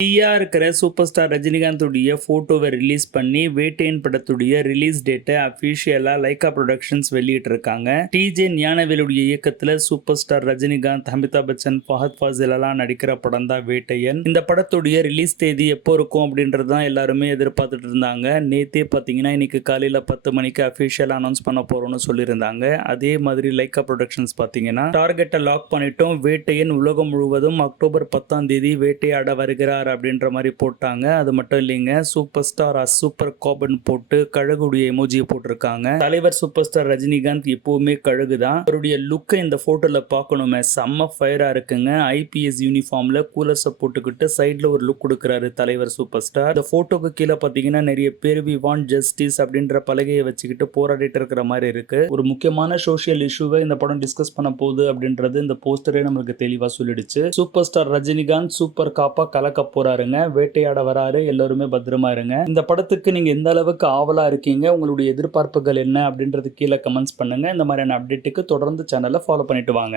ஃப்ரீயாக இருக்கிற super star ரஜினிகாந்துடைய ஃபோட்டோவை ரிலீஸ் பண்ணி வேட்டையன் படத்துடைய ரிலீஸ் டேட்டை அஃபீஷியலாக லைகா ப்ரொடக்ஷன்ஸ் வெளியிட்டிருக்காங்க. டிஜே ஞானவேலுடைய இயக்கத்தில் சூப்பர் ஸ்டார் ரஜினிகாந்த் அமிதாப் பச்சன் ஃபஹத் ஃபாசிலெல்லாம் நடிக்கிற படம் தான் வேட்டையன். இந்த படத்துடைய ரிலீஸ் தேதி எப்போ இருக்கும் அப்படின்றது தான் எல்லாருமே எதிர்பார்த்துட்டு இருந்தாங்க. நேத்தே பார்த்தீங்கன்னா இன்னைக்கு காலையில் பத்து மணிக்கு அஃபீஷியலாக அனௌன்ஸ் பண்ண போகிறோம்னு சொல்லியிருந்தாங்க. அதே மாதிரி லைகா ப்ரொடக்ஷன்ஸ் பார்த்தீங்கன்னா டார்கெட்டை லாக் பண்ணிட்டோம். வேட்டையன் உலகம் முழுவதும் அக்டோபர் பத்தாம் தேதி வேட்டையாட வருகிறார் அப்படின்ற மாதிரி போட்டாங்க. அது மட்டும் இல்லைங்க சூப்பர் ஸ்டார் அஸ் சூப்பர் காபன் போட்டு கழகுடைய எமோஜியை போட்டிருக்காங்க. தலைவர் சூப்பர் ஸ்டார் ரஜினிகாந்த் எப்பவுமே கழகு தான் அவருடைய லுக்கை இந்த போட்டோல பார்க்கணுமே. செம்ம ஃபயரா இருக்குங்க. ஐபிஎஸ் யூனிஃபார்ம்ல கூலர்ஸை போட்டுக்கிட்டு சைட்ல ஒரு லுக் கொடுக்குறாரு தலைவர் சூப்பர் ஸ்டார் இந்த போட்டோக்கு கீழே பார்த்தீங்கன்னா நிறைய பேர் வி வாண்ட் ஜஸ்டிஸ் அப்படின்ற பலகையை வச்சுக்கிட்டு போராடிட்டு இருக்கிற மாதிரி இருக்கு. ஒரு முக்கியமான சோஷியல் இஷ்யூவை இந்த படம் டிஸ்கஸ் பண்ண போகுது அப்படின்றது இந்த போஸ்டரே நம்மளுக்கு தெளிவாக சொல்லிடுச்சு. சூப்பர் ஸ்டார் ரஜினிகாந்த் சூப்பர் காப்பா கலக்க போறாருங்க. வேட்டையாட வராரு. எல்லோருமே பத்திரமா இருங்க. இந்த படத்துக்கு நீங்க எந்த அளவுக்கு ஆவலா இருக்கீங்க? உங்களுடைய எதிர்பார்ப்புகள் என்ன? அப்படின்றது கீழே கமெண்ட்ஸ் பண்ணுங்க. இந்த மாதிரியான அப்டேட்டுக்கு தொடர்ந்து சேனலை ஃபாலோ பண்ணிட்டு வாங்க.